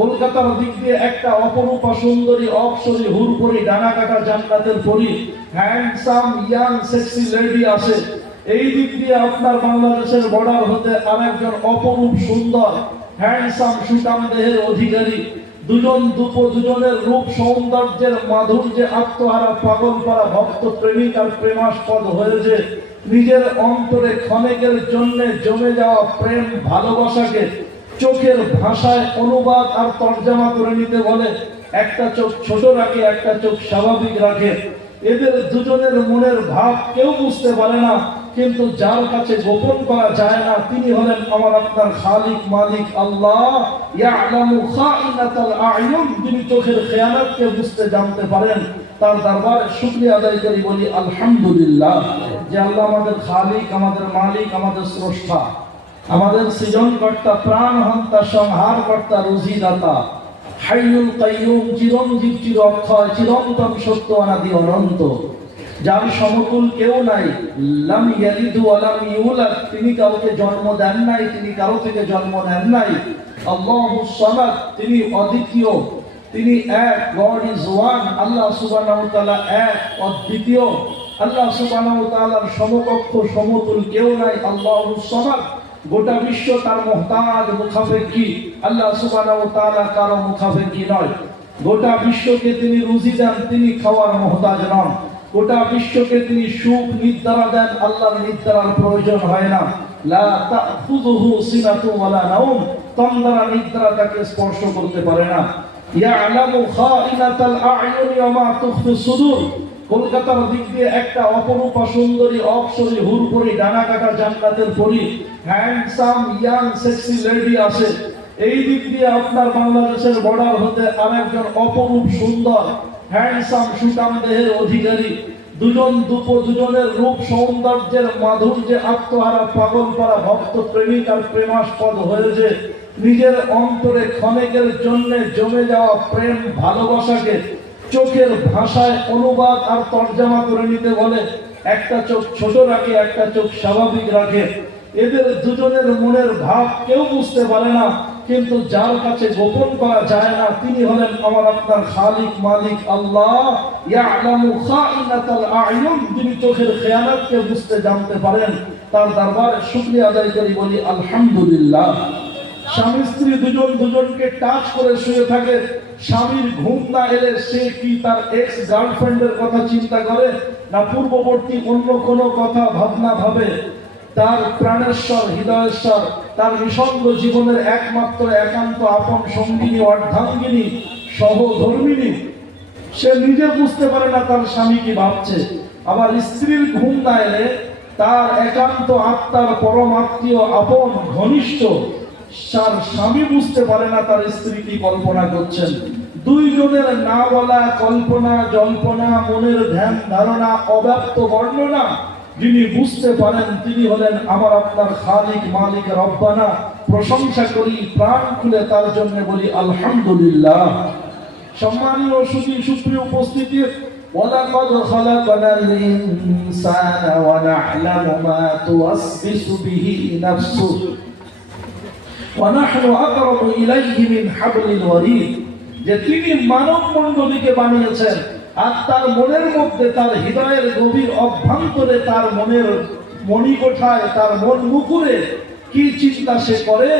কলকাতার দিক দিয়ে একটা অপরূপা সুন্দরী অপ্সরী হুরপরি ডানা কাটা জান্নাতের পরি হ্যান্ডসাম ইয়াং সেক্সি লেডি আছে। এই দিক দিয়ে আপনার বাংলাদেশের বর্ডার হতে আরেকজন অপরূপ সুন্দর হ্যান্ডসাম সুঠাম দেহের অধিকারী। দুজনের রূপ সৌন্দর্যের মাধুর্যে আত্মহারা পাগল করা ভক্ত প্রেমিক আর প্রেমাস্পদ হয়েছে। নিজের অন্তরে ক্ষণেকের জন্য জমে যাওয়া প্রেম ভালোবাসাকে চোখের ভাষায় অনুবাদ আর তর্জমা করে নিতে বলে। একটা চোখ ছোট রাখে, একটা চোখ স্বাভাবিক রাখে। এদের দুজনের মনের ভাব কেউ বুঝতে পারে না, কিন্তু যার কাছে গোপন করা যায় না তিনি হলেন আমার আপনার খালিক মালিক আল্লাহ। ইয়ালামু খাইনাতাল আয়ুন, যিনি চোখের খেয়ানতকে বুঝতে জানতে পারেন। তার দরবারে শুকরিয়া আদায় করি, বলি আলহামদুলিল্লাহ যে আল্লাহ আমাদের খালিক, আমাদের মালিক, আমাদের স্রষ্টা, আমাদের সৃজনকর্তা, প্রাণহন্তা, সংহারকর্তা, রুজিদাতা, হাইয়ুল কাইয়ুম, চিরঞ্জীব, চির অক্ষয়, চিরন্তন, সত্য, অনাদি, অনন্ত, যার সমতুল কেউ নাই। লাম ইয়ালিদ ওয়া লাম ইউলাদ, তিনি কাউকে জন্ম দেন নাই, তিনি কারো থেকে জন্ম নেন নাই। আল্লাহুস সামাদ, তিনি অদ্বিতীয়, তিনি এক। গড ইজ ওয়ান, আল্লাহ সুবহানাহু ওয়া তাআলা এক, অদ্বিতীয়। আল্লাহ সুবহানাহু ওয়া তাআলার সমকক্ষ সমতুল কেউ নাই। আল্লাহুস সামাদ, গোটা বিশ্ব তার মুহতাজ, মুখাপেক্ষী। আল্লাহ সুবহানাহু ওয়া তাআলা কারো মুখাপেক্ষী নয়। গোটা বিশ্বকে তিনি রুজি দেন, তিনি খাওয়ার মুহতাজ নন। গোটা বিশ্বকে তিনি সুখ নিদ্রা দেন, আল্লাহর নিদ্রার প্রয়োজন হয় না। লা তাখুযুহু সিনাতুন ওয়ালা নাওম, তন্দ্রা নিদ্রা তাকে স্পর্শ করতে পারে না। ইয়ালামু খাইনাতাল আয়ুনি ওয়া মা তুখফিস সুদূর, কলকাতার দিক দিয়ে একটা অপরূপা সুন্দরী অপ্সরী হুরপরি ডানা কাটা জান্নাতের পরি হ্যান্ডসাম ইয়াং সেক্সি লেডি আছে। এই দিক দিয়ে আপনার বাংলাদেশের বর্ডার হতে আরেকজন অপরূপ সুন্দর হ্যান্ডসাম সুঠাম দেহের অধিকারী। দুজনের রূপ সৌন্দর্যের মাধুর্যে আত্মহারা পাগল করা ভক্ত প্রেমিক আর প্রেমাস্পদ হয়েছে। নিজের অন্তরে ক্ষণেকের জন্য জমে যাওয়া প্রেম ভালোবাসাকে চোখের ভাষায় অনুবাদ আর তর্জমা করে নিতে বলে। একটা চোখ ছোট রাখে, একটা চোখ স্বাভাবিক রাখে। এদের দুজনের মনের ভাব কেউ বুঝতে পারে না, কিন্তু যার কাছে গোপন করা যায় না তিনি হলেন আমার আপনার খালিক মালিক আল্লাহ। ইয়ালামু খাইনাতাল আয়ুন, যিনি চোখের খেয়ানতকে বুঝতে জানতে পারেন। তার দরবারে শুকরিয়া আদায় করি, বলি আলহামদুলিল্লাহ। স্বামী স্ত্রী দুজনকে টাচ করে শুয়ে থাকে। স্বামীর ঘুম না এলে সে কি তার এক্স গার্লফ্রেন্ডের কথা চিন্তা করে, না পূর্ববর্তী অন্য কোনো কথা ভাবনা ভাবে? তার প্রাণেশ্বর, হৃদয়েশ্বর, তার নিঃসঙ্গ জীবনের একমাত্র একান্ত আপন সঙ্গিনী, অর্ধাঙ্গিনী, সহধর্মিনী, সে নিজে বুঝতে পারে না তার স্বামী কি ভাবছে। আবার স্ত্রীর ঘুম না এলে তার একান্ত আত্মার পরমাত্মীয়, আপন, ঘনিষ্ঠ স্বামী বুঝতে পারে না তার স্ত্রী কি কল্পনা করছেন। দুইজনের না বলা কল্পনা জল্পনা, মনের ধ্যান ধারণা, অব্যক্ত বর্ণনা যিনি বুঝতে পারেন তিনি হলেন আমার আপনার খালিক মালিক রব্বানা। প্রশংসা করি, প্রাণ খুলে তার জন্য বলি আলহামদুলিল্লাহ। সম্মানীয় সুপ্রিয় উপস্থিতি, ওয়ালাকাদ খালাকনাল ইনসানা ওয়া না'লামু মা তুওয়াসবিসু বিহি নাফসুহু ওয়া নাহনু আকরাবু ইলাইহি মিন হাবলিল ওয়ারিদ, যে তিনি মানব মণ্ডলীকে বানিয়েছেন আর তার মনের মধ্যে, তার হৃদয়ের গভীর অভ্যন্তরে, তার মনের মণিকোঠায়, তার মন মুকুরে কি চিন্তা সে করে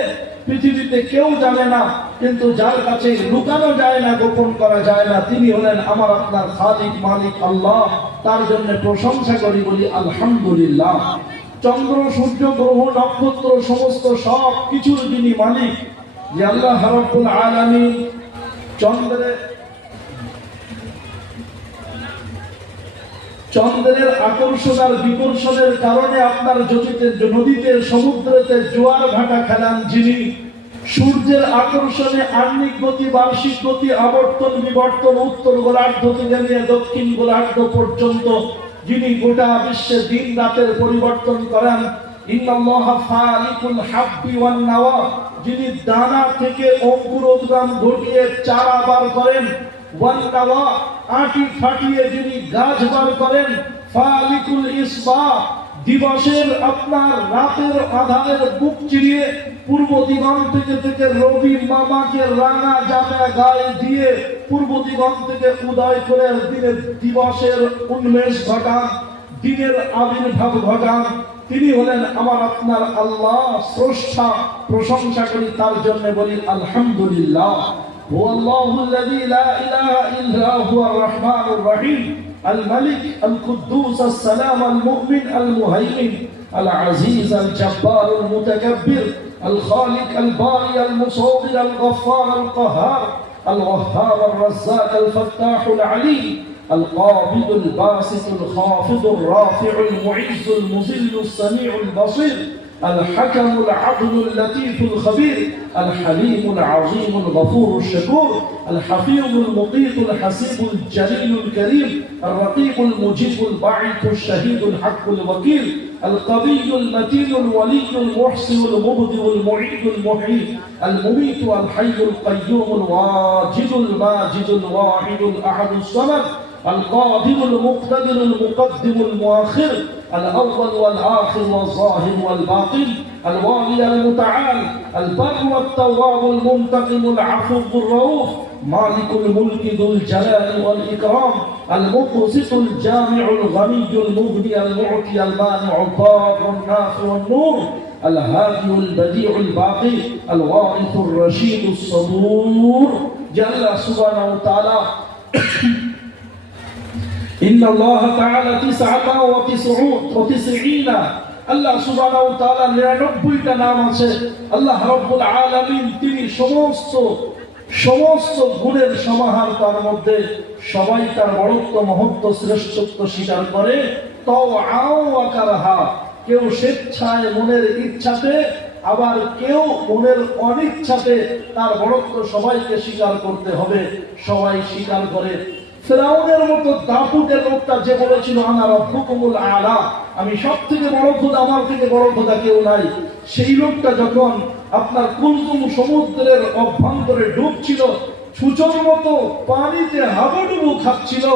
পৃথিবীতে কেউ জানে না, কিন্তু যার কাছে লুকানো যায় না, গোপন করা যায় না, তিনি হলেন আমার আপনার খালিক মালিক আল্লাহ। তার জন্য প্রশংসা করি, বলি আলহামদুলিল্লাহ। চন্দ্র, সূর্য, গ্রহ, নক্ষত্র, সমস্ত সব কিছুর যিনি মালিক, যে আল্লাহ রাব্বুল আলামিন চন্দ্রের আকর্ষণ আর বিকর্ষণের কারণে আপনার নদীতে, সমুদ্রেতে জোয়ার ভাটা খেলান যিনি, সূর্যের আকর্ষণে আহ্নিক গতি, বার্ষিক গতি, আবর্তন বিবর্তন, উত্তর গোলার্ধ থেকে নিয়ে দক্ষিণ গোলার্ধ পর্যন্ত যিনি গোটা বিশ্বে দিন রাতের পরিবর্তন করেন। ইন্নাল্লাহা ফালিকুল হাব্বি ওয়ান নাওয়া, যিনি দানা থেকে অঙ্কুরোদ্গম ঘটিয়ে চারা বার করেন। ওয়ান নাওয়া, আটি ফাটিয়ে যিনি গাছ বার করেন। ফালিকুল ইসবা, দিবসের আপনার রাতের আধারের বুক চিরিয়ে পূর্ব দিগন্ত থেকে রবি মামাকে রাঙা জামা গায়ে দিয়ে পূর্ব দিগন্ত থেকে উদয় করে দিনের দিবসের উন্মেষ ঘটান, দিনের আবির্ভাব ঘটান। তিনি হলেন আমার আপনার আল্লাহ স্রষ্টা। প্রশংসা করি তার জন্য, বলি আলহামদুলিল্লাহ। হুয়াল্লাহুল্লাযী লা ইলাহা ইল্লা হুয়ার রহমানুর রহিম الملك القدوس السلام المؤمن المهيمن العزيز الجبار المتكبر الخالق الباري المصور الغفار القهار الوهاب الرزاق الفتاح العليم القابض الباسط الخافض الرافع المعز المذل السميع البصير الحكم العدل اللطيف الخبير الحليم العظيم الغفور الشكور الحفيظ المطيع الحسيب الجليل الكريم الرقيب المجيب الباعث الشهيد الحق الوكيل القوي المتين الولي المحسن المبدئ المعيد المحيي المميت الحي القيوم الواجد الماجد الواحد الأحد الصمد القادر المقتدر المقدم المؤخر الأول والآخر والظاهر والباطن الوالي المتعال البر والتواب المنتقم العفو الرؤوف مالك الملك ذو الجلال والإكرام المقسط الجامع الغني المغني المعطي المانع الضار النافع النور الهادي البديع الباقي الوارث الرشيد الصبور جل سبحانه وتعالى إن الله تعالى 99 আল্লাহ সুবহানাহু ওয়া তাআলা 99টা নাম আছে। আল্লাহ রাব্বুল আলামিন তিনি সমস্ত গুণের সমাহার। তার মধ্যে সবাই তার বড়ত্ব মহত্ব শ্রেষ্ঠত্ব স্বীকার করে। তাওআও ওয়া কারহা, কেউ স্বেচ্ছায় মনের ইচ্ছাতে, আবার কেউ মনের অনিচ্ছাতে তার বড়ত্ব সবাইকে স্বীকার করতে হবে, সবাই স্বীকার করে। ফিরাউনের মতো দাপুটের লোকটা যে বলেছিল আনা রাব্বুকুমুল আলা, আমি সব থেকে বড় খোদা, আমার থেকে বড় খোদা কেউ নাই, সেই লোকটা যখন আপনার কুলকুম সমুদ্রের অভ্যন্তরে ডুবছিল, ছুঁচোর মতো পানিতে হাবুডুবু খাচ্ছিল,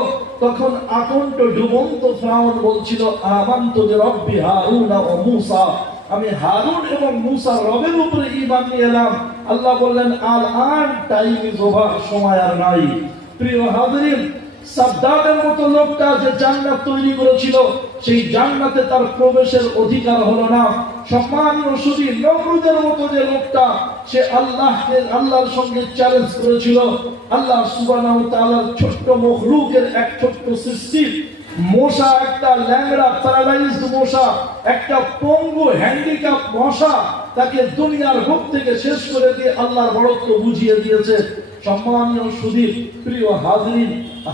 তখন আকণ্ঠ ডুবন্ত ফিরাউন বলছিল আমানতু বিরাব্বি হারুন ওয়া মূসা, আমি হারুন এবং মূসার রবের উপরে ঈমান নিয়ে এলাম। আল্লাহ বললেন আল আন টাইম ইজ ওভার, সময় আর নাই। প্রিয় হাজরিন, সাদ্দামের মতো লোকটা যে জান্নাত তৈরি করেছিল, সেই জান্নাতে তার প্রবেশের অধিকার হলো না। সম্মানীয় সুধী, নমরুদের মতো যে লোকটা, সে আল্লাহর সঙ্গে চ্যালেঞ্জ করেছিল। আল্লাহ সুবহানাহু ওয়া তাআলার ছোট্ট মখলুকের এক ছোট্ট সৃষ্টি মশা, একটা ল্যাংড়া প্যারালাইজড মশা, একটা পঙ্গু হ্যান্ডিক্যাপ মশা, তাকে দুনিয়ার বুক থেকে শেষ করে দিয়ে আল্লাহর বড়ত্ব বুঝিয়ে দিয়েছে। সম্মানীয় সুধী, প্রিয় হাজরিন,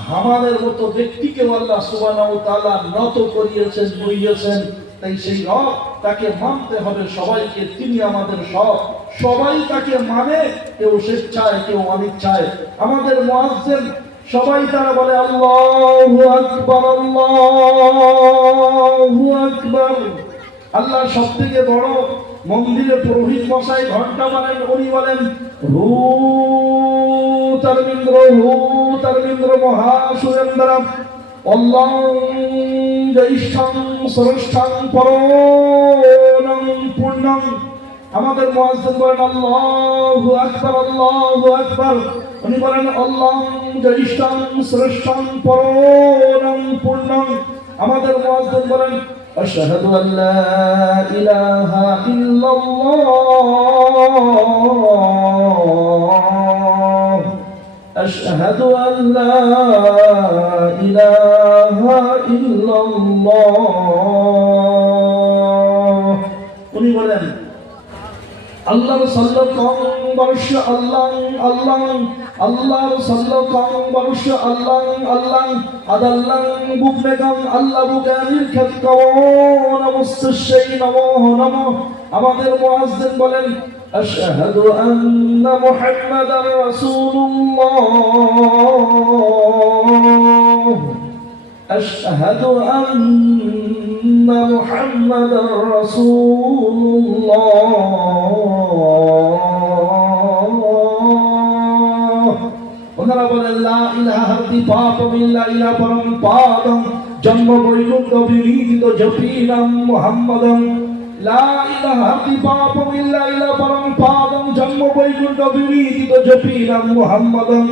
হামানের মতো ব্যক্তিকেও আল্লাহ সুবহানাহু ওয়া তাআলা নত করিয়েছেন, বইয়েছেন। তাই সেই রব, তাকে মানতে হবে সবাইকে। তিনি আমাদের সব, সবাই তাকে মানে, কেউ স্বেচ্ছায় কেউ অনিচ্ছায়। আমাদের মুয়াজ্জিন সবাই তারা বলে আল্লাহু আকবার, আল্লাহু আকবার। আল্লাহ সব থেকে বড়। মন্দিরে পুরোহিত মশাই ঘন্টা মারেন, উনি বলেন হু তরমিন্দ্র মহাসুরেন্দ্রম অল্লাহ জ্যৈষ্ঠং শ্রেষ্ঠং পরমং পূর্ণং। আমাদের মুয়াজ্জিন বলেন আল্লাহু আকবার, আল্লাহু আকবার। উনি বলেন আল্লাহ জ্যৈষ্ঠং শ্রেষ্ঠং পরমং পূর্ণং। আমাদের মুয়াজ্জিন বলেন আশহাদু আল্লা ইলাহা ইল্লাল্লাহ, আশহাদু আল্লা ইলাহা ইল্লাল্লাহ। উনি বলেন আল্লাহর সাল্লাল্লাহু বর্ষ আল্লাহ আল্লাহ, আল্লাহর সাল্লাল্লাহু বর্ষ আল্লাহ আল্লাহ, আদাল্লাহ বুকমেগাম আল্লাহ বুকানিল খাতকাওয়ান মুস্তাশাই নমঃ নমঃ। আমাদের মুয়াজ্জিন বলেন আশহাদু আন্না মুহাম্মাদার রাসূলুল্লাহ, আশহাদু আন্না মুহাম্মাদার রাসূলুল্লাহ। ওনারা বলেন লা ইলাহা পাপম ইল্লা ইলা পরম পাদম, জন্ম বৈকুণ্ঠ বিনীত জপিনাম মুহাম্মাদাম লা ইলাহা পাপম ইল্লা ইলা পরম পাদম জন্ম বৈকুণ্ঠ বিনীত জপিলাম মুহাম্মাদম।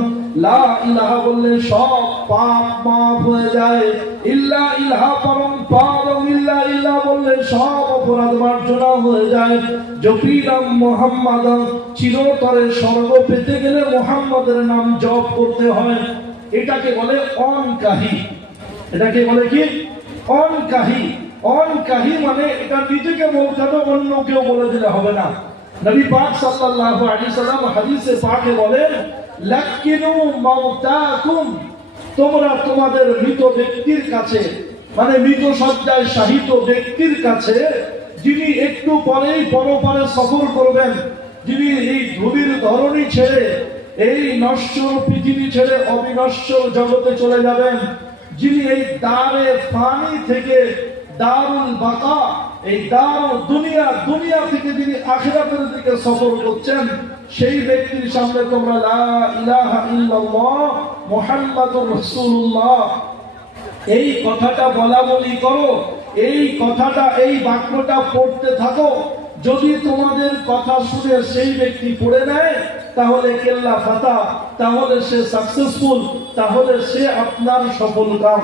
লা ইলাহা বললে সব পাপ মাফ হয়ে যায়, ইল্লা ইলাহা পরম পাদম ইল্লা ইল্লা বললে সব অপরাধ মার্জনা হয়ে যায়। জপিলাম মুহাম্মাদম, চিরতরে স্বর্গ পেতে গেলে মুহাম্মাদের নাম জপ করতে হয়। এটাকে বলে অনকাহি। এটাকে বলে কি? অনকাহি। অনকাহি মানে এটা নিজেকে বলতে হবে, অন্য কেউ বলে দিলে হবে না। নবী পাক সাল্লাল্লাহু আলাইহি সাল্লাম হাদিসে পাকে বলেন, লাকিনু মাউতাকুম, তোমরা তোমাদের মৃত ব্যক্তির কাছে, মানে মৃত শয্যায় শায়িত ব্যক্তির কাছে, যিনি একটু পরেই পরপারে সফর করবেন, যিনি এই ধূলির ধরণী ছেড়ে, এই নশ্বর পৃথিবী ছেড়ে অবিনশ্বর জগতে চলে যাবেন, যিনি এই দারে ফানি থেকে দারুল বাকা, এই দারুল দুনিয়া, দুনিয়া থেকে যিনি আখিরাতের দিকে সফর করছেন, সেই ব্যক্তির সামনে তোমরা লা ইলাহা ইল্লাল্লাহ মুহাম্মাদুর রাসূলুল্লাহ এই কথাটা বলা বলি করো, এই কথাটা, এই বাক্যটা পড়তে থাকো। যদি তোমাদের কথা শুনে সেই ব্যক্তি পড়ে নেয়, তাহলে কেল্লা ফাতা, তাহলে সে সাকসেসফুল, তাহলে সে আপনার সফল কাম।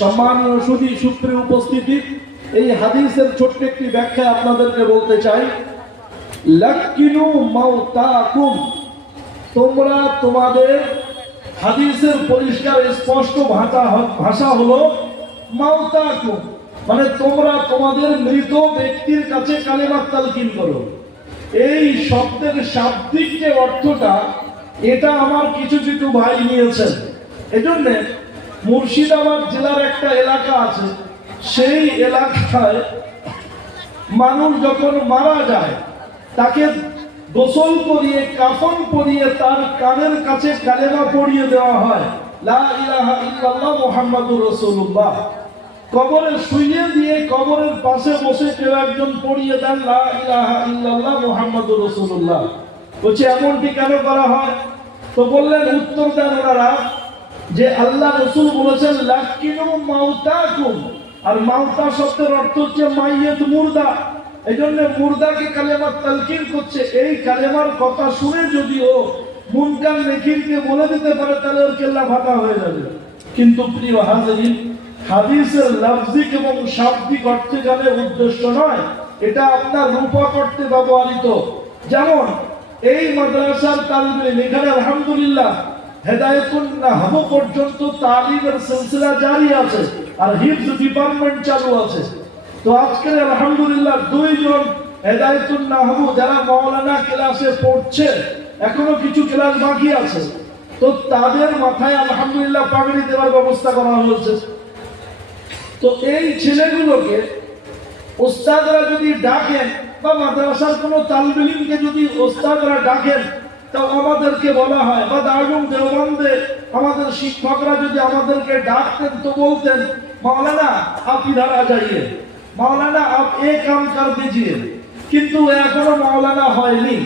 সম্মানীয় সুধী সুপ্রিয় উপস্থিতি, এই হাদিসের ছোট্ট একটি ব্যাখ্যা আপনাদেরকে বলতে চাই। লাকিনু মাউতাকুম, তোমরা তোমাদের, হাদিসের পরিষ্কার স্পষ্ট ভাষা হলো মাউতাকুম, মানে তোমরা তোমাদের মৃত ব্যক্তির কাছে কালেমাত তালকিন করো। এই শব্দের শাব্দিক যে অর্থটা, এটা আমার কিছু কিছু ভাই নিয়েছেন। এজন্য মুর্শিদাবাদ জেলার একটা এলাকা আছে, সেই এলাকায় মানুষ যখন মারা যায়, তাকে গোসল করিয়ে কাফন পরিয়ে তার কানের কাছে কালেমা পড়িয়ে দেওয়া হয়, লা ইলাহা ইল্লাল্লাহ মুহাম্মাদুর রাসূলুল্লাহ। কবরে শুইয়ে দিয়ে কবরের পাশে বসে কেউ একজন পড়িয়ে দেন লা ইলাহা ইল্লাল্লাহ মুহাম্মাদুর রাসূলুল্লাহ। বলছে এমনটি কেন করা হয়? তো বললেন, উত্তর দেন ওনারা যে আল্লাহ রাসূল বলেছেন লাকিনু মাউতাকুম, আর মাউতা শব্দের অর্থ হচ্ছে মাইয়িত, মুর্দা। এই জন্য মুর্দাকে কালেমাত তালকিন করছে। এই কালেমার কথা শুনে যদিও মুনকার নেকিরকে বলে দিতে পারে, তাহলে ওর কেল্লা ফাটা হয়ে যাবে। কিন্তু প্রিয় হাজিরিন, হাদিসের লফজিক এবং শাব্দিক অর্থে জানে উদ্দেশ্য নয়, এটা আপনার রূপক অর্থে ব্যবহৃত। যেমন এই মাদ্রাসার তালিম, এখানে আলহামদুলিল্লাহ হেদায়েতুন নাহব পর্যন্ত তালিমের সিলসিলা জারি আছে, আর হিফজ ডিপার্টমেন্ট চালু আছে। তো আজকে আলহামদুলিল্লাহ দুইজন হেদায়েতুন নাহব যারা মাওলানা ক্লাসে পড়ছে, এখনো কিছু ক্লাস বাকি আছে, তো তাদের মাথায় আলহামদুলিল্লাহ পাগড়ি দেওয়ার ব্যবস্থা করা হয়েছে। তো এই ছেলেগুলোকে ওস্তাদরা যদি ডাকেন, বা মাদ্রাসার কোনো তালিব ইলমকে যদি ওস্তাদরা ডাকেন, তাও আমাদেরকে বলা হয়, বা দারুল দেওবন্দে আমাদের শিক্ষকরা যদি আমাদেরকে ডাকতেন, তো বলতেন मौलाना आप इधर आ जाइए, मौलाना आप एक काम कर दीजिए। কিন্তু এখনো মাওলানা হয়নি,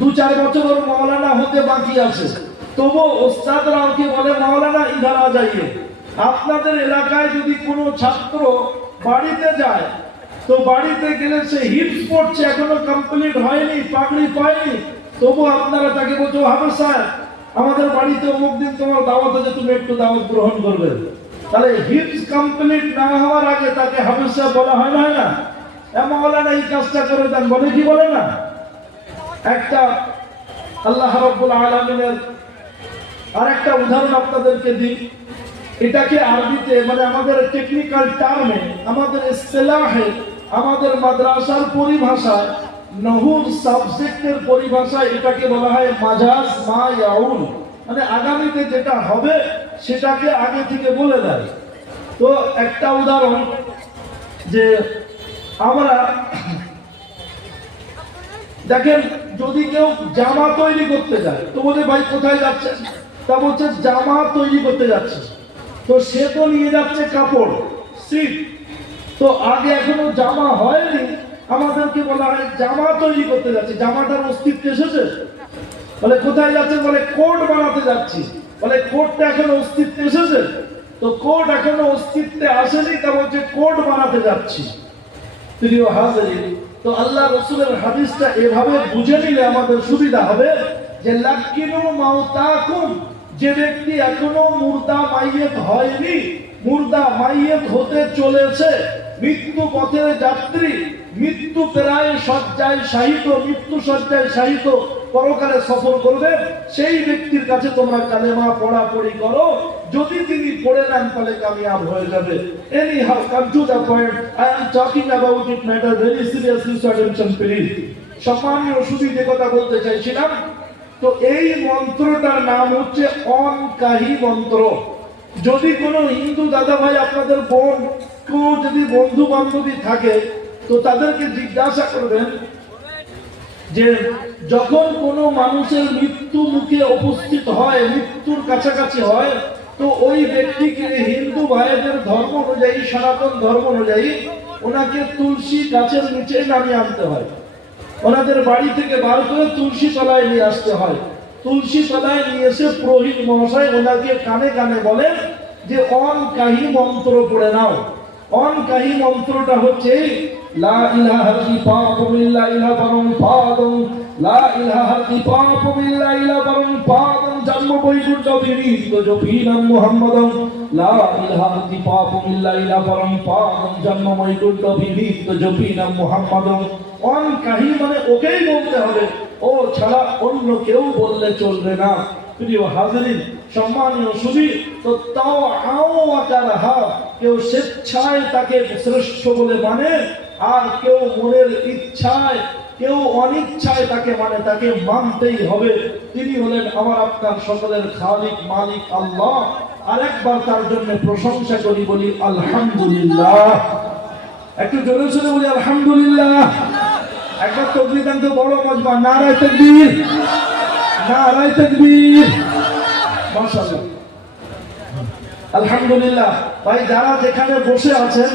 2-4 বছর ওর মাওলানা হতে বাকি আছে। তবু ওস্তাদরা ওকে বলে মাওলানা ইধার আ যাইয়ে। আপনাদের এলাকায় যদি কোনো ছাত্র বাড়িতে যায়, তো বাড়িতে গেলে সে হিপস পড়ছে, এখনো কমপ্লিট হয়নি, পাগড়ি পায়নি, তবু আপনারা তাকে বলছো হাফেজ সাহেব আমাদের বাড়িতে অমুক দিন তোমার দাওয়াত আছে, তুমি একটু দাওয়াত গ্রহণ করবে। তাহলে হিপস কমপ্লিট না হওয়ার আগে তাকে হাফেজ সাহেব বলা হয় না? মাওলানা এই কাজটা করে দেন, বলে কি বলে না? একটা আল্লাহ রাব্বুল আলামিনের আরেকটা উদাহরণ আপনাদেরকে দিই। এটাকে আরবিতে, মানে আমাদের টেকনিক্যাল টার্মে, আমাদের ইসতিলাহে, আমাদের মাদ্রাসার পরিভাষায়, নহুর সাবজেক্টের পরিভাষায় এটাকে বলা হয় মাজাজ মা ইয়াউল, মানে আগামীতে যেটা হবে সেটাকে আগে থেকে বলে দেয়। তো একটা উদাহরণ, যে আমরা দেখেন যদি কেউ জামা তৈরি করতে যায়, তো বলে ভাই কোথায় যাচ্ছেন? তা বলছে জামা তৈরি করতে যাচ্ছে। তো সে তো নিয়ে যাচ্ছে কাপড়, সিট। তো আগে এখনো জামা হয়নি, আমাদেরকে বলা হয় জামা তৈরি করতে যাচ্ছে। জামাটার অস্তিত্ব এসেছে? বলে কোথায় যাচ্ছে? বলে কোট বানাতে যাচ্ছি। বলে কোটটা এখনো অস্তিত্ব এসেছে? তো কোট এখনো অস্তিত্বে আসেনি, তা বলছে কোট বানাতে যাচ্ছি। প্রিয় হাজিরিন, তো আল্লাহ রাসূলের হাদিসটা এভাবে বুঝে নিলে আমাদের সুবিধা হবে যে লাকিনু মাউতাকুম, যে ব্যক্তি এখনো মুর্দা মাইয়েত হয়নি, মুর্দা মাইয়েত হতে চলেছে, মৃত্যু পথের যাত্রী, মৃত্যু প্রায় শয্যায় শায়িত, মৃত্যু শয্যায় শায়িত, পরকালে সফর করবে, সেই ব্যক্তির কাছে তোমরা কালেমা পড়াপড়ি করো। যদি তিনি পড়ে নেন তাহলে কামিয়াব হয়ে যাবে। Anyhow, come to the point. I am talking about it matter very seriously, so attention please. সম্মানীয় সুধী, যে কথা বলতে চাইছিলাম, তো এই মন্ত্রটার নাম হচ্ছে অনকাহী মন্ত্র। যদি কোনো হিন্দু দাদা ভাই আপনাদের বোন কেউ যদি বন্ধু বান্ধবী থাকে, তো তাদেরকে জিজ্ঞাসা করবেন যে যখন কোনো মানুষের মৃত্যু মুখে উপস্থিত হয়, মৃত্যুর কাছাকাছি হয়, তো ওই ব্যক্তিকে হিন্দু ভাইদের ধর্ম অনুযায়ী, সনাতন ধর্ম অনুযায়ী ওনাকে তুলসী গাছের নিচে নামিয়ে আনতে হয়। ওনাদের বাড়ি থেকে বার করে তুলসী তলায় নিয়ে আসতে হয়। তুলসী তলায় নিয়ে এসে পুরোহিত মহাশয় ওনাকে কানে কানে বলেন যে অনকাহী মন্ত্র পড়ে নাও। অনকাহী মন্ত্রটা হচ্ছে লা ইলাহা ইল্লা ইলাহা পারম পাদম, লা ইলাহা ইল্লা ইলাহা পারম পাদম, জন্ম বৈকুণ্ঠ বিনীত জপিনাম মুহাম্মাদম, লা ইলাহা ইল্লা ইলাহা পারম পাদম, জন্ম বৈকুণ্ঠ বিনীত জপিনাম মুহাম্মাদম। অনকাহী মানে ওকেই বলতে হবে, ও ছাড়া অন্য কেউ বললে চলবে না। প্রিয় হাজিরিন, সম্মানীয় সুধী, তো তাও আওয়াকারহা, কেউ স্বেচ্ছায় তাকে শ্রেষ্ঠ বলে মানে, আর কেউ মনের ইচ্ছায়, কেউ অনিচ্ছায় তাকে মানে, তাকে মানতেই হবে। তিনি হলেন আমার আপনার সকলের খালিক মালিক আল্লাহ। আরেকবার তার জন্য প্রশংসা করি, বলি আলহামদুলিল্লাহ। একটু জোরে জোরে বলি আলহামদুলিল্লাহ। একবার তাকবীর দেন তো, বড় মজমা, নারায়ে তাকবীর, নারায়ে তাকবীর, মাশাআল্লাহ, আলহামদুলিল্লাহ। ভাই যারা যেখানে বসে আছেন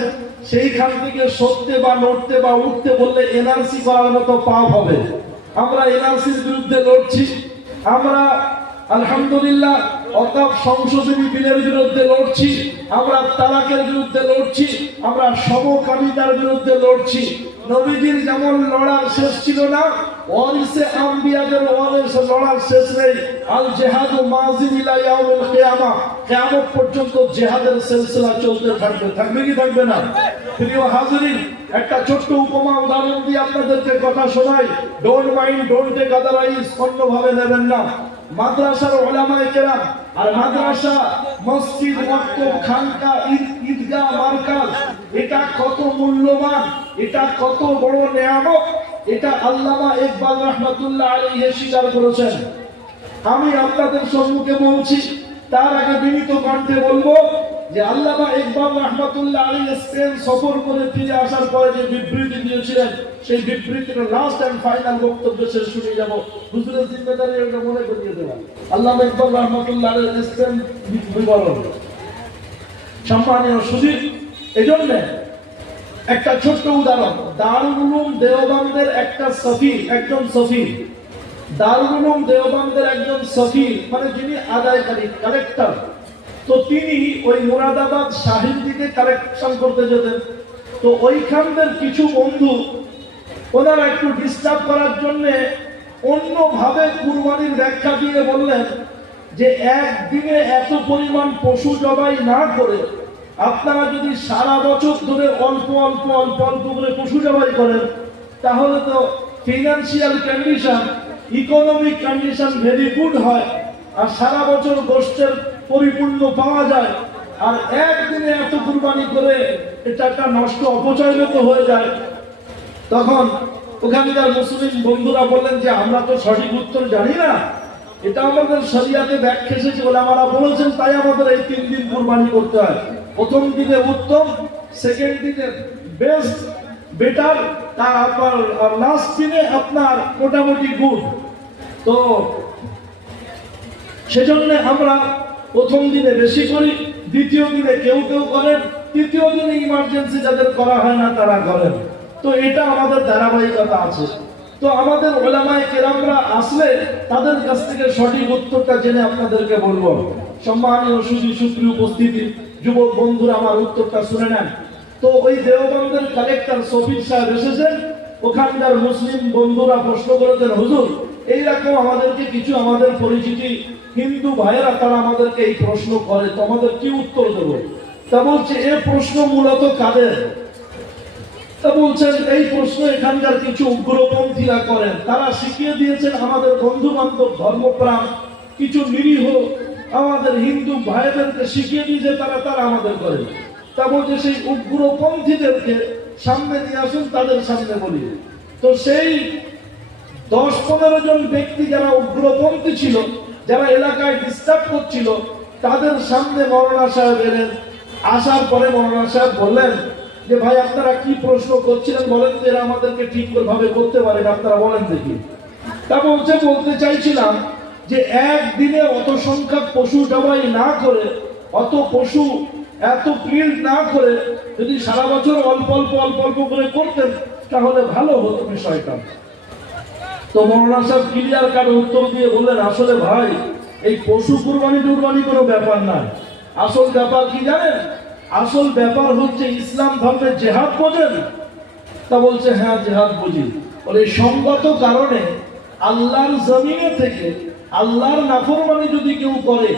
সেইখান থেকে সরতে বা নড়তে বা উঠতে বললে এনআরসি করার মতো পাপ হবে। আমরা এনআরসির বিরুদ্ধে লড়ছি, আমরা আলহামদুলিল্লাহ অকাপ সংশোধনী বিলের বিরুদ্ধে লড়ছি, আমরা তালাকের বিরুদ্ধে লড়ছি, আমরা সমকামিতার বিরুদ্ধে লড়ছি। নবীজির যেমন লড়ার শেষ ছিল না, ওয়ারিসে আম্বিয়াদের ওয়ারিসে লড়ার শেষ নেই। আল জিহাদু মাযিন ইলা ইয়াউমিল কিয়ামা, কিয়ামত পর্যন্ত জিহাদের সিলসিলা চলতে থাকবে। থাকবে কি থাকবে না? প্রিয় হাজিরিন, একটা ছোট্ট উপমা উদাহরণ দিয়ে আপনাদেরকে কথা শোনাই। Don't mind, don't take otherwise, অন্যভাবে নেবেন না। মাদ্রাসার উলামায়ে কেরাম, আর মাদ্রাসা, মসজিদ, ওয়াক্ফ, খানকা, ঈদগাহ, মারকাজ, এটা কত মূল্যবান, এটা কত বড় নেয়ামত, এটা আল্লামা ইকবাল রাহমাতুল্লাহ আলাইহি স্বীকার করেছেন। আমি আপনাদের সম্মুখে বলছি, তার আগে বিনীত কণ্ঠে বলবো যে আল্লামা ইকবাল রাহমাতুল্লাহ আলাইহি স্পেন সফর করে ফিরে আসার পরে যে বিবৃতি দিয়েছিলেন, সেই বিবৃতির লাস্ট এন্ড ফাইনাল বক্তব্য শেষ শুনে যাব। হুজুরের জিম্মেদারি এটা মনে করিয়ে দেওয়া। আল্লামা ইকবাল রাহমাতুল্লাহ আলাইহি স্পেন বিবরণ। সম্মানীয় সুধী, এজন্য একটা ছোট্ট উদাহরণ, দারুল উলুম দেওবন্দের একটা সফির, একজন সফির, দারুল উলুম দেওবন্দের একজন সফির মানে যিনি আদায়কারী, কালেক্টর। তো তিনি ওই মুরাদাবাদ শাহীর দিকে কালেকশন করতে যেতেন। তো ওইখানদের কিছু বন্ধু ওনারা একটু ডিস্টার্ব করার জন্য অন্যভাবে কুরবানির ব্যাখ্যা দিয়ে বললেন যে একদিনে এত পরিমাণ পশু জবাই না করে আপনারা যদি সারা বছর ধরে অল্প অল্প অল্প অল্প করে পশু জবাই করেন, তাহলে তো financial condition, economic condition very good হয়, আর সারা বছর গোষ্ঠের পরিপূর্ণ পাওয়া যায়। আর একদিনে এত কুরবানি করে এটা একটা নষ্ট, অপচয় মতো হয়ে যায়। তখন ওখানকার মুসলিম বন্ধুরা বললেন যে আমরা তো সঠিক উত্তর জানি না, এটা আমাদের শরিয়াতে ব্যাখ্যা এসেছে, ওলামারা বলেছেন, তাই আমাদের এই 3 দিন কুরবানি করতে হয়। প্রথম দিনে উত্তম, সেকেন্ড দিনে বেস্ট, বেটার, তারপর লাস্ট দিনে আপনার মোটামুটি গুড। তো সেজন্য আমরা প্রথম দিনে বেশি করি, দ্বিতীয় দিনে কেউ কেউ করেন, তৃতীয় দিনে ইমার্জেন্সি যাদের করা হয় না তারা করেন। তো এটা আমাদের ধারাবাহিকতা আছে। তো আমাদের উলামায়ে কেরামরা আসলে তাদের কাছ থেকে সঠিক উত্তরটা জেনে আপনাদেরকে বলবো। সম্মানীয় সুধী, সুপ্রিয় উপস্থিতি, যুবক বন্ধুরা, আমার উত্তরটা শুনে নেন। তো ওই দেওবন্দের কালেক্টর শফিক সাহেব এসেছেন, ওখানকার মুসলিম বন্ধুরা প্রশ্ন করেছেন, হুজুর এইরকম আমাদেরকে কিছু আমাদের পরিচিতি হিন্দু ভাইয়েরা তারা আমাদেরকে এই প্রশ্ন করে, তো আমাদের কি উত্তর দেবো? তা বলছে এ প্রশ্ন মূলত কাদের? তা বলছেন এই প্রশ্ন এখানকার কিছু উগ্রপন্থীরা করেন, তারা শিখিয়ে দিয়েছেন আমাদের বন্ধু বান্ধব ধর্মপ্রাণ কিছু নিরীহ আমাদের হিন্দু ভাইদেরকে শিখিয়ে দিয়েছে, তারা আমাদের করে। তা বলছে সেই উগ্রপন্থীদেরকে সামনে নিয়ে আসুন, তাদের সামনে বলি। তো সেই 10-15 জন ব্যক্তি যারা উগ্রপন্থী ছিল, যারা এলাকায় ডিস্টার্ব করছিল, তাদের সামনে মৌলানা সাহেব এলেন। আসার পরে মৌলানা সাহেব বললেন যে ভাই আপনারা কি প্রশ্ন করছিলেন বলেন, যে এরা আমাদেরকে ঠিক ভাবে করতে পারেন, আপনারা বলেন দেখি। তা বলতে চাইছিলাম যে একদিনে অত সংখ্যক পশু জবাই না করে, অত পশু এত ক্লিন না করে যদি সারা বছর অল্প অল্প করে করতেন তাহলে ভালো হতো বিষয়টা। তো মৌলানা সাহেব ক্লিয়ার কাট উত্তর দিয়ে বললেন, আসলে ভাই এই পশু কুরবানি টুরবানি কোনো ব্যাপার না, আসল ব্যাপার কি জানেন? আসল ব্যাপার হচ্ছে ইসলাম ধর্মের জেহাদ বোঝেন? তা বলছে হ্যাঁ জেহাদ বুঝি। বলে সঙ্গত কারণে আল্লাহর জমিনে থেকে আল্লাহর নাফরমানি যদি কেউ করে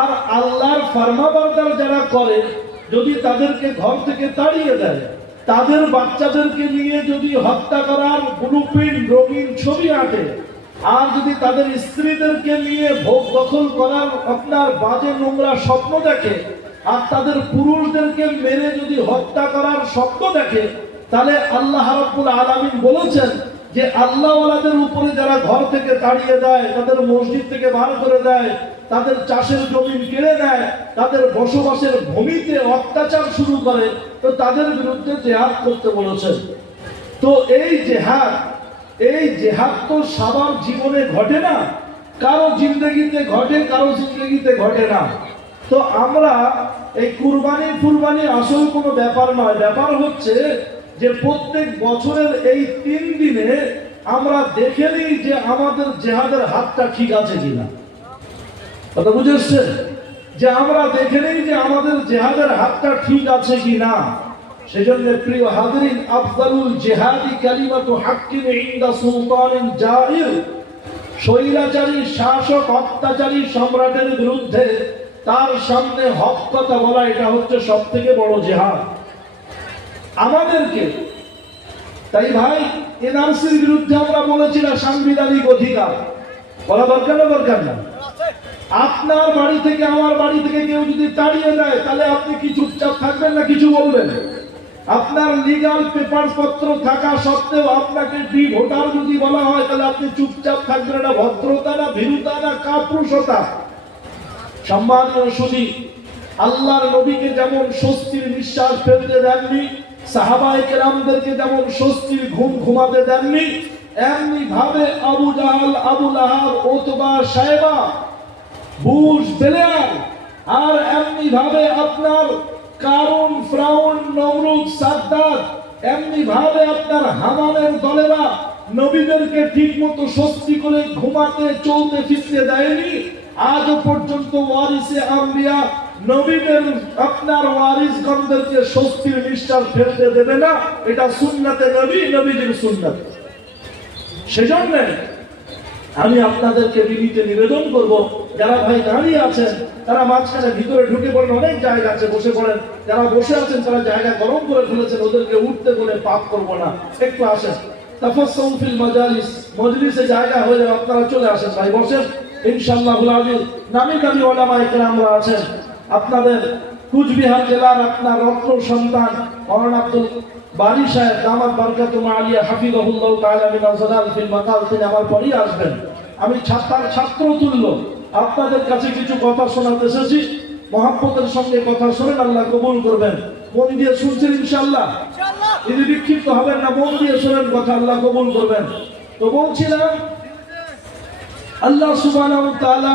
আর আল্লাহর ফরমাবরদার যারা করে যদি তাদেরকে ঘর থেকে তাড়িয়ে দেয়, তাদের বাচ্চাদেরকে নিয়ে যদি হত্যা করার ব্লুপ্রিন্ট রঙিন ছবি আঁকে, আর যদি তাদের স্ত্রীদেরকে নিয়ে ভোগ দখল করার আপনার বাজে নোংরা স্বপ্ন দেখে, আর তাদের পুরুষদেরকে মেরে যদি হত্যা করার স্বপ্ন দেখে, তাহলে আল্লাহ রাব্বুল আলামিন বলেছেন যে আল্লাহওয়ালাদের উপরে যারা ঘর থেকে তাড়িয়ে দেয়, তাদের মসজিদ থেকে বার করে দেয়, তাদের চাষের জমি কেড়ে নেয়, তাদের বসবাসের ভূমিতে অত্যাচার শুরু করে, তো তাদের বিরুদ্ধে জেহাদ করতে বলেছেন। তো এই জেহাদ তো সবার জীবনে ঘটে না, কারো জিন্দগিতে ঘটে, কারো জিন্দগিতে ঘটে না। তো আমরা এই কুরবানি আসল কোনো ব্যাপার নয়, ব্যাপার হচ্ছে যে প্রত্যেক বছরের এই 3 দিনে আমরা দেখে নিই যে আমাদের জেহাদের হাতটা ঠিক আছে কিনা। কথা বুঝেছেন? যে আমরা দেখে নিই যে আমাদের জেহাদের হাতটা ঠিক আছে কিনা। সেজন্য প্রিয় হাজরিন, আফদালুল জিহাদি কালিমাতু হাক্কিন ইনদা সুলতানিন জাহির, স্বৈরাচারী শাসক অত্যাচারী সম্রাটের বিরুদ্ধে তার সামনে হক কথা বলা, এটা হচ্ছে সবথেকে বড় জিহাদ আমাদেরকে। তাই ভাই এনআরসির বিরুদ্ধে আমরা বলেছি না সাংবিধানিক অধিকার, বলা দরকার না? আপনার বাড়ি থেকে আমার বাড়ি থেকে কেউ যদি তাড়িয়ে দেয়, তাহলে আপনি কি চুপচাপ থাকবেন না কিছু বলবেন? আপনার লিগাল পেপার পত্র থাকা সত্ত্বেও আপনাকে ডি ভোটার যদি বলা হয়, তাহলে আপনি চুপচাপ থাকবেন? এটা ভদ্রতা না ভীরুতা না কাপুরুষতা? সম্মানীয় সুধী, আল্লাহর নবীকে যেমন স্বস্তির নিঃশ্বাস ফেলতে দেননি, সাহাবায়ে কেরামদেরকে যেমন স্বস্তির ঘুম ঘুমাতে দেননি, এমনি ভাবে Abu Jahal, Abu Lahab, Utba, Shaiba, বুশ, বেলাল, আর এমনি ভাবে আপনার কারুন, ফিরাউন, নমরুদ, সাদ্দাত, এমনি ভাবে আপনার হামানের দলেরা নবীদেরকে ঠিক মতো স্বস্তি করে ঘুমাতে চলতে ফিরতে দেয়নি। আজও পর্যন্ত ওয়ারিসে আম্বিয়া নবীদের আপনার ওয়ারিসগণদেরকে স্বস্তির নিঃশ্বাস ফেলতে দেবে না। এটা সুন্নাতে নবী, নবীজির সুন্নাত। সেজন্য আমি আপনাদেরকে বিনীত নিবেদন করব, যারা ভাই দাঁড়িয়ে আছেন তারা মাঝখানে ভিতরে ঢুকে পড়েন, অনেক জায়গা আছে, বসে পড়েন। যারা বসে আছেন তারা জায়গা গরম করে ফেলেছেন, ওদেরকে উঠতে বলে পাপ করবো না, একটু আসেন। তাফাসসাউ ফিল মাজালিস, মজলিসে জায়গা হয়ে যাবে, আপনারা চলে আসেন ভাই, বসেন ইনশাআল্লাহুল আযীম। নামি দামি ওলামায়ে কেরামরা আছেন। আপনাদের কুচবিহার জেলার আপনার রত্ন সন্তান মাওলানা আব্দুল বারী সাহেব দামাত বারকাতুল আলিয়া হাফিজাহুল্লাহ তাআলা মিন আযলাল ফিল মাকাল, তিনি আমার পরেই আসবেন। আমি ছাত্র তুল্য আপনাদের কাছে কিছু কথা শোনাতে এসেছি, মহব্বতের সঙ্গে কথা শোনেন, আল্লাহ কবুল করবেন। মন দিয়ে শুনছেন ইনশাআল্লাহ? যদি বিক্ষিপ্ত হবেন না, মন দিয়ে শোনেন কথা, আল্লাহ কবুল করবেন। তো বলছিলাম আল্লাহ সুবহানাহু ওয়া তাআলা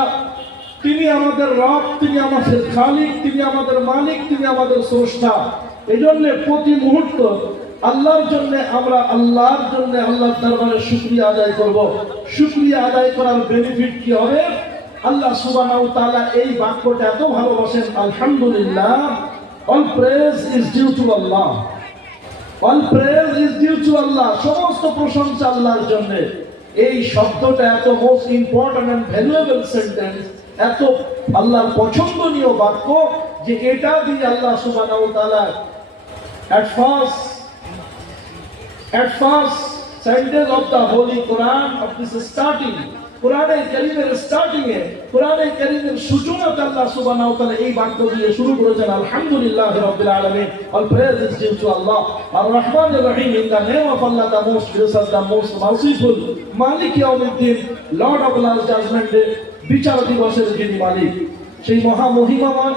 তিনি আমাদের রব, তিনি আমাদের খালিক, তিনি আমাদের মালিক, তিনি আমাদের স্রষ্টা। এই জন্য প্রতি মুহূর্ত আল্লাহর জন্য আমরা আল্লাহর দরবারে শুকরিয়া আদায় করব। শুকরিয়া আদায় করার বেনিফিট কি হবে? আল্লাহ সুবহানাহু ওয়া তাআলা এই বাক্যটা এত ভালোবাসেন, আলহামদুলিল্লাহ All praise is due to Allah. All praise is due to Allah. সমস্ত প্রশংসা আল্লাহর জন্য। এই শব্দটা এত most important and valuable sentence, এত আল্লাহর পছন্দনীয় বাক্য যে এটা দিয়ে আল্লাহ সুবহানাহু ওয়া তাআলা at first sentence of the Holy Quran of this starting, কোরআনে কারীমের স্টার্টিং এ, কোরআনে কারীমের সূচনাতে আল্লাহ সুবহানাহু ওয়া তাআলা এই বাক্য দিয়ে শুরু করেছেন, আলহামদুলিল্লাহি রাব্বিল আলামিন, all praise is due to Allah, আর-রাহমানির রহিম, in the name of Allah, the most gracious, the most merciful, মালিক ইয়াউমিদ্দিন, lord of last judgement day, বিচার দিবসের যিনি মালিক, সেই মহা মহিমাময়